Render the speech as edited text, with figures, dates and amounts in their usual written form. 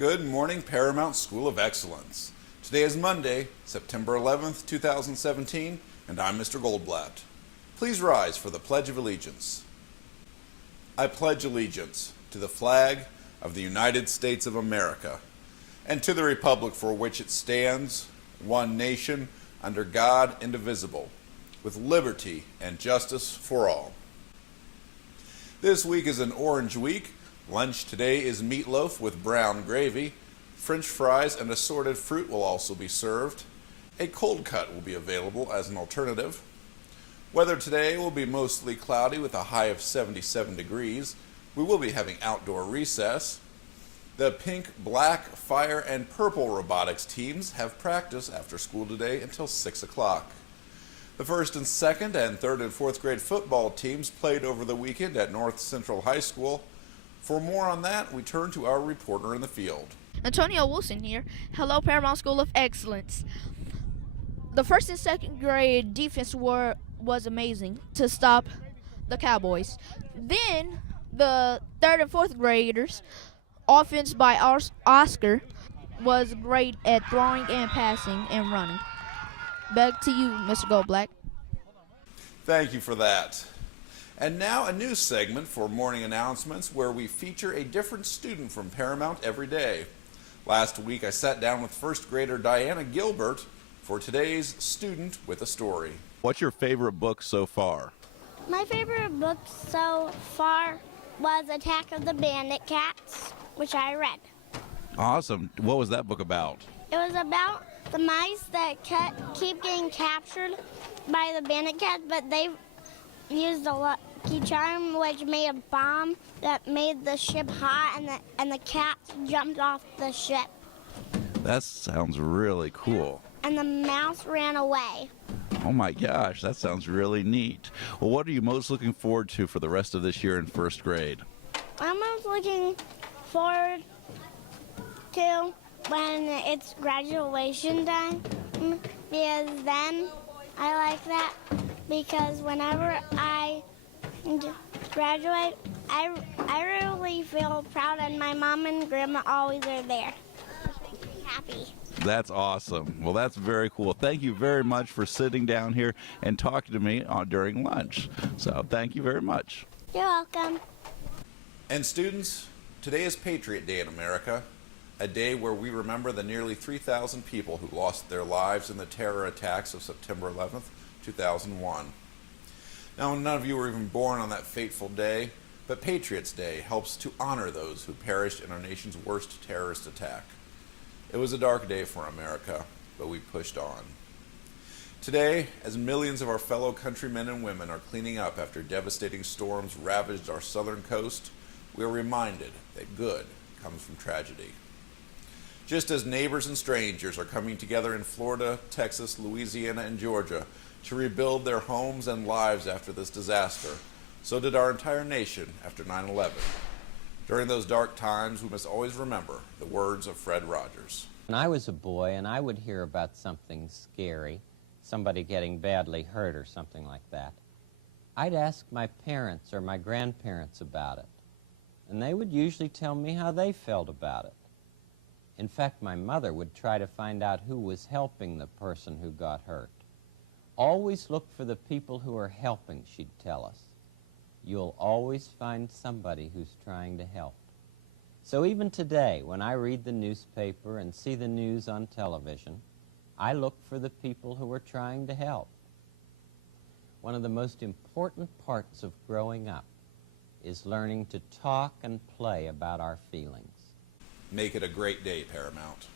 Good morning, Paramount School of Excellence. Today is Monday, September 11th, 2017, and I'm Mr. Goldblatt. Please rise for the Pledge of Allegiance. I pledge allegiance to the flag of the United States of America and to the republic for which it stands, one nation, under God, indivisible, with liberty and justice for all. This week is an orange week. Lunch today is meatloaf with brown gravy. French fries and assorted fruit will also be served. A cold cut will be available as an alternative. Weather today will be mostly cloudy with a high of 77 degrees. We will be having outdoor recess. The pink, black, fire, and purple robotics teams have practice after school today until 6 o'clock. The first and second and third and fourth grade football teams played over the weekend at North Central High School. For more on that, we turn to our reporter in the field. Antonio Wilson here. Hello, Paramount School of Excellence. The first and second grade defense was amazing to stop the Cowboys. Then the third and fourth graders, offense by Oscar, was great at throwing and passing and running. Back to you, Mr. Goldblatt. Thank you for that. And now a new segment for morning announcements where we feature a different student from Paramount every day. Last week I sat down with first grader Diana Gilbert for today's Student with a Story. What's your favorite book so far? My favorite book so far was Attack of the Bandit Cats, which I read. Awesome. What was that book about? It was about the mice that keep getting captured by the bandit cats, but they used a lucky charm which made a bomb that made the ship hot, and the cats jumped off the ship. That sounds really cool. And the mouse ran away. Oh my gosh, that sounds really neat. Well, what are you most looking forward to for the rest of this year in first grade? I'm most looking forward to when it's graduation time, because then I like that, because whenever I graduate, I really feel proud, and my mom and grandma always are there. Makes me happy. That's awesome. Well, that's very cool. Thank you very much for sitting down here and talking to me during lunch. So thank you very much. You're welcome. And students, today is Patriot Day in America, a day where we remember the nearly 3,000 people who lost their lives in the terror attacks of September 11th, 2001. Now, none of you were even born on that fateful day, but Patriots Day helps to honor those who perished in our nation's worst terrorist attack. It was a dark day for America, but we pushed on. Today, as millions of our fellow countrymen and women are cleaning up after devastating storms ravaged our southern coast, we are reminded that good comes from tragedy. Just as neighbors and strangers are coming together in Florida, Texas, Louisiana, and Georgia to rebuild their homes and lives after this disaster, so did our entire nation after 9/11. During those dark times, we must always remember the words of Fred Rogers. When I was a boy and I would hear about something scary, somebody getting badly hurt or something like that, I'd ask my parents or my grandparents about it, and they would usually tell me how they felt about it. In fact, my mother would try to find out who was helping the person who got hurt. Always look for the people who are helping, she'd tell us. You'll always find somebody who's trying to help. So even today, when I read the newspaper and see the news on television, I look for the people who are trying to help. One of the most important parts of growing up is learning to talk and play about our feelings. Make it a great day, Paramount.